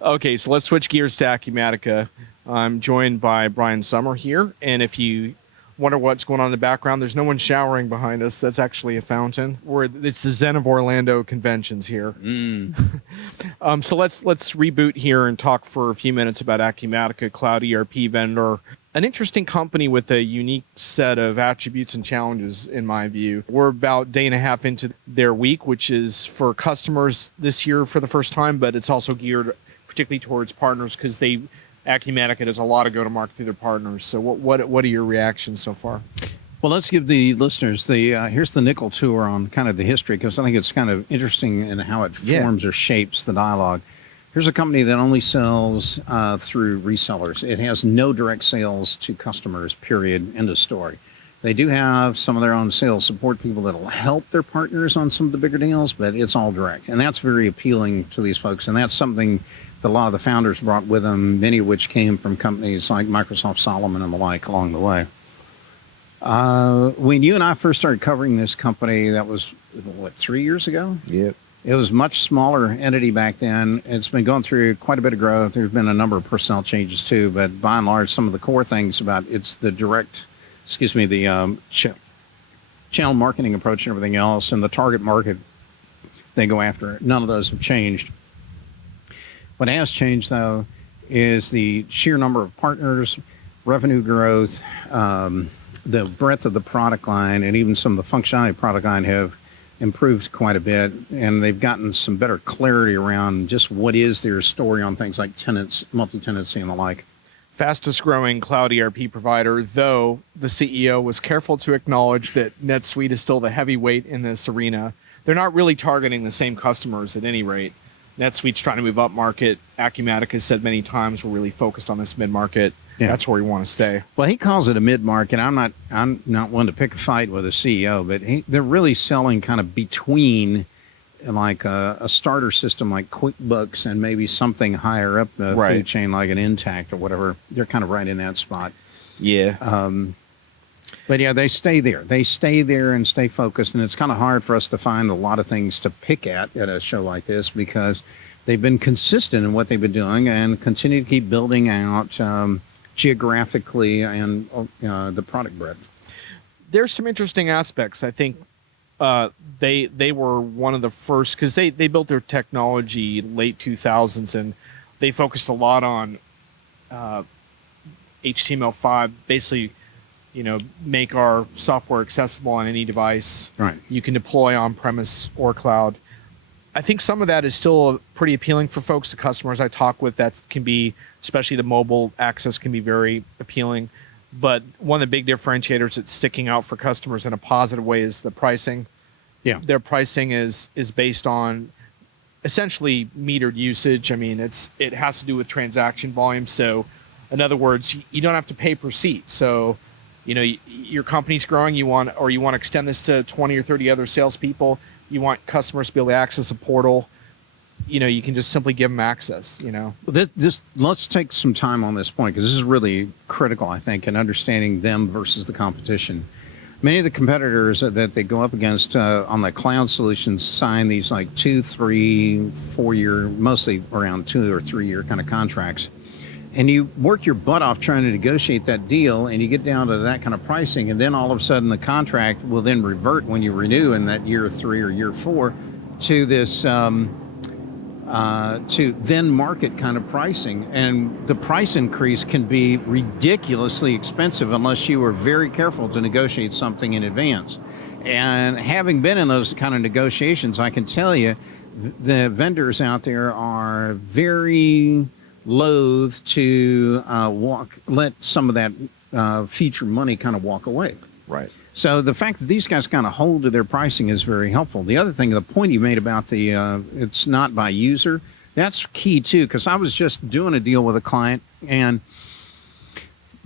Okay, so let's switch gears to Acumatica. I'm joined by Brian Sommer here, and if you wonder what's going on in the background, there's no one showering behind us. That's actually a fountain. It's the Zen of Orlando conventions here. So let's reboot here and talk for a few minutes about Acumatica, cloud ERP vendor. An interesting company with a unique set of attributes and challenges, in my view. We're about a day and a half into their week, which is for customers this year for the first time, but it's also geared particularly towards partners because Acumatica does a lot of go-to-market through their partners. So what are your reactions so far? Well, let's give the listeners here's the nickel tour on kind of the history, because I think it's kind of interesting in how it forms or shapes the dialogue. Here's a company that only sells through resellers. It has no direct sales to customers, period, end of story. They do have some of their own sales support people that will help their partners on some of the bigger deals, but it's all direct. And that's very appealing to these folks. And that's something that a lot of the founders brought with them, many of which came from companies like Microsoft Solomon and the like along the way. When you and I first started covering this company, that was, 3 years ago? Yep. It was a much smaller entity back then. It's been going through quite a bit of growth. There's been a number of personnel changes too, but by and large, some of the core things about it's the channel marketing approach and everything else, and the target market they go after. None of those have changed. What has changed, though, is the sheer number of partners, revenue growth, the breadth of the product line, and even some of the functionality of the product line have improved quite a bit, and they've gotten some better clarity around just what is their story on things like tenants, multi-tenancy, and the like. Fastest growing cloud ERP provider, though the CEO was careful to acknowledge that NetSuite is still the heavyweight in this arena. They're not really targeting the same customers at any rate. NetSuite's trying to move up market. Acumatica has said many times we're really focused on this mid-market. Yeah. That's where we want to stay. Well, he calls it a mid-market. I'm not one to pick a fight with a CEO, but they're really selling kind of between like a starter system like QuickBooks and maybe something higher up the food chain like an Intact or whatever. They're kind of right in that spot. Yeah. But yeah, they stay there. They stay there and stay focused. And it's kind of hard for us to find a lot of things to pick at a show like this because they've been consistent in what they've been doing and continue to keep building out geographically and the product breadth. There's some interesting aspects. I think they were one of the first because they built their technology late 2000s and they focused a lot on HTML5, basically, make our software accessible on any device. Right. You can deploy on-premise or cloud. I think some of that is still pretty appealing for folks. The customers I talk with, that can be, especially the mobile access can be very appealing. But one of the big differentiators that's sticking out for customers in a positive way is the pricing. Yeah. Their pricing is based on essentially metered usage. I mean, it has to do with transaction volume. So in other words, you don't have to pay per seat. So your company's growing, you want to extend this to 20 or 30 other salespeople, you want customers to be able to access a portal, you can just simply give them access, Let's take some time on this point, because this is really critical, I think, in understanding them versus the competition. Many of the competitors that they go up against on the cloud solutions sign these like 2, 3, 4 year, mostly around 2 or 3 year kind of contracts. And you work your butt off trying to negotiate that deal, and you get down to that kind of pricing, and then all of a sudden the contract will then revert when you renew in that year 3 or year 4 to this to then market kind of pricing. And the price increase can be ridiculously expensive unless you are very careful to negotiate something in advance. And having been in those kind of negotiations, I can tell you the vendors out there are very loath to let some of that feature money kind of walk away. Right. So the fact that these guys kind of hold to their pricing is very helpful. The other thing, the point you made about the it's not by user, that's key too, because I was just doing a deal with a client, and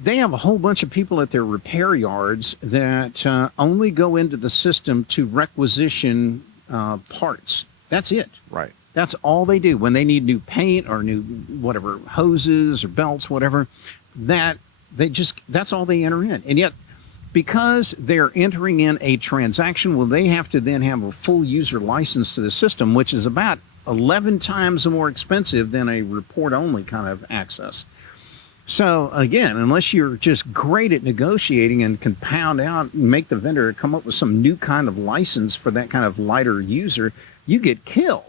they have a whole bunch of people at their repair yards that only go into the system to requisition parts. That's it. Right. That's all they do. When they need new paint or new whatever, hoses or belts, whatever, that's all they enter in. And yet, because they're entering in a transaction, well, they have to then have a full user license to the system, which is about 11 times more expensive than a report-only kind of access. So again, unless you're just great at negotiating and can pound out and make the vendor come up with some new kind of license for that kind of lighter user, you get killed.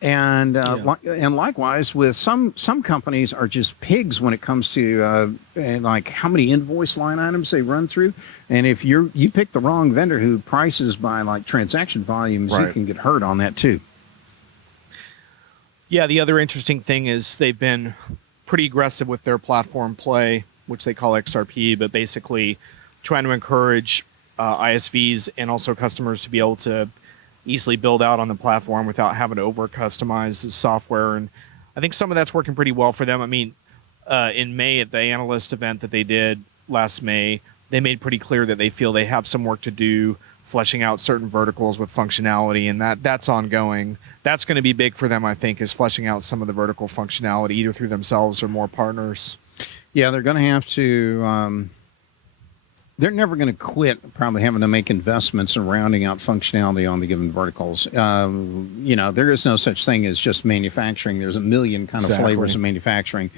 And and likewise with some companies are just pigs when it comes to like how many invoice line items they run through. And if you pick the wrong vendor who prices by like transaction volumes, you can get hurt on that too. Yeah, the other interesting thing is they've been pretty aggressive with their platform play, which they call XRP, but basically trying to encourage ISVs and also customers to be able to easily build out on the platform without having to over customize the software. And I think some of that's working pretty well for them. I mean, in May at the analyst event that they did last May, they made pretty clear that they feel they have some work to do fleshing out certain verticals with functionality, and that's ongoing. That's going to be big for them, I think, is fleshing out some of the vertical functionality either through themselves or more partners. Yeah, they're going to have to they're never going to quit probably having to make investments in rounding out functionality on the given verticals. There is no such thing as just manufacturing. There's a million kind of flavors of manufacturing.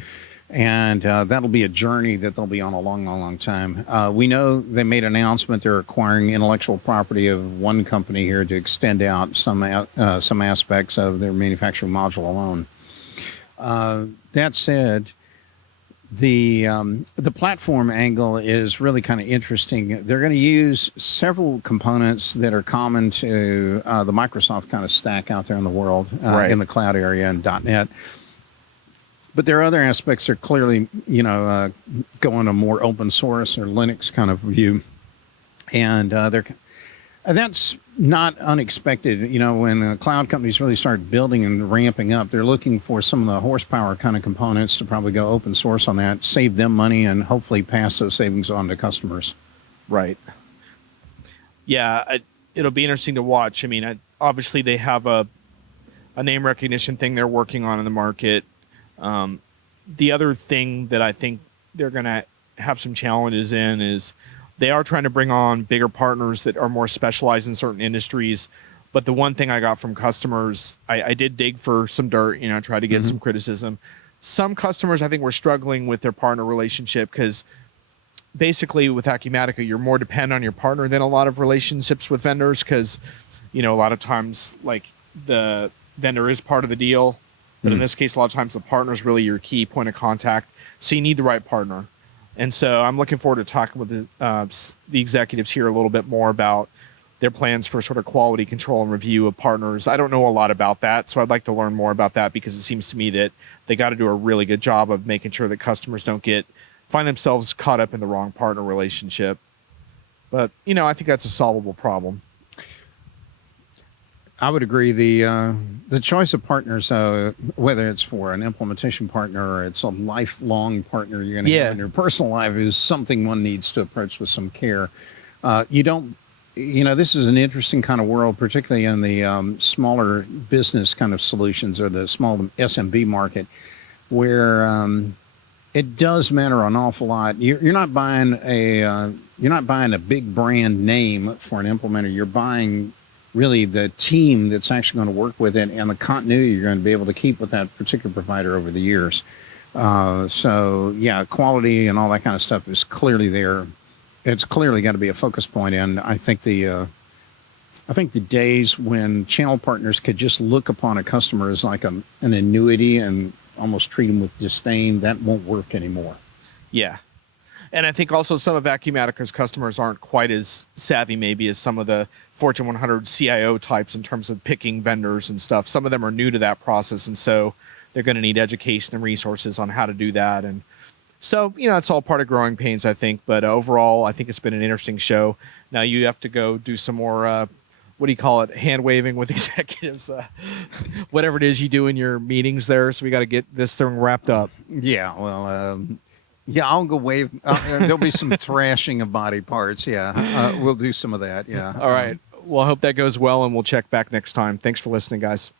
And that'll be a journey that they'll be on a long, long, long time. We know they made an announcement they're acquiring intellectual property of one company here to extend out some aspects of their manufacturing module alone. That said, the platform angle is really kind of interesting. They're going to use several components that are common to the Microsoft kind of stack out there in the world, in the cloud area and .NET. But there are other aspects that are clearly, going a more open source or Linux kind of view. And that's not unexpected. When cloud companies really start building and ramping up, they're looking for some of the horsepower kind of components to probably go open source on that, save them money, and hopefully pass those savings on to customers. Right. Yeah, it'll be interesting to watch. I mean, obviously they have a name recognition thing they're working on in the market. The other thing that I think they're going to have some challenges in is they are trying to bring on bigger partners that are more specialized in certain industries. But the one thing I got from customers, I did dig for some dirt, try to get some criticism. Some customers, I think, were struggling with their partner relationship because basically with Acumatica, you're more dependent on your partner than a lot of relationships with vendors because, a lot of times like the vendor is part of the deal. But in this case, a lot of times the partner is really your key point of contact. So you need the right partner. And so I'm looking forward to talking with the executives here a little bit more about their plans for sort of quality control and review of partners. I don't know a lot about that, so I'd like to learn more about that because it seems to me that they got to do a really good job of making sure that customers don't find themselves caught up in the wrong partner relationship. But, I think that's a solvable problem. I would agree. The choice of partners, whether it's for an implementation partner or it's a lifelong partner you're going to have in your personal life, is something one needs to approach with some care. This is an interesting kind of world, particularly in the smaller business kind of solutions or the small SMB market, where it does matter an awful lot. You're not buying a big brand name for an implementer. You're buying really the team that's actually going to work with it and the continuity you're going to be able to keep with that particular provider over the years. Quality and all that kind of stuff is clearly there. It's clearly got to be a focus point. And I think the days when channel partners could just look upon a customer as like an annuity and almost treat them with disdain, that won't work anymore. Yeah. And I think also some of Acumatica's customers aren't quite as savvy maybe as some of the Fortune 100 CIO types in terms of picking vendors and stuff. Some of them are new to that process, and so they're going to need education and resources on how to do that. And so, it's all part of growing pains, I think. But overall, I think it's been an interesting show. Now you have to go do some more, what do you call it, hand waving with executives, whatever it is you do in your meetings there. So we got to get this thing wrapped up. Yeah, well... I'll go wave. There'll be some thrashing of body parts. Yeah, we'll do some of that. Yeah. All right. Well, I hope that goes well, and we'll check back next time. Thanks for listening, guys.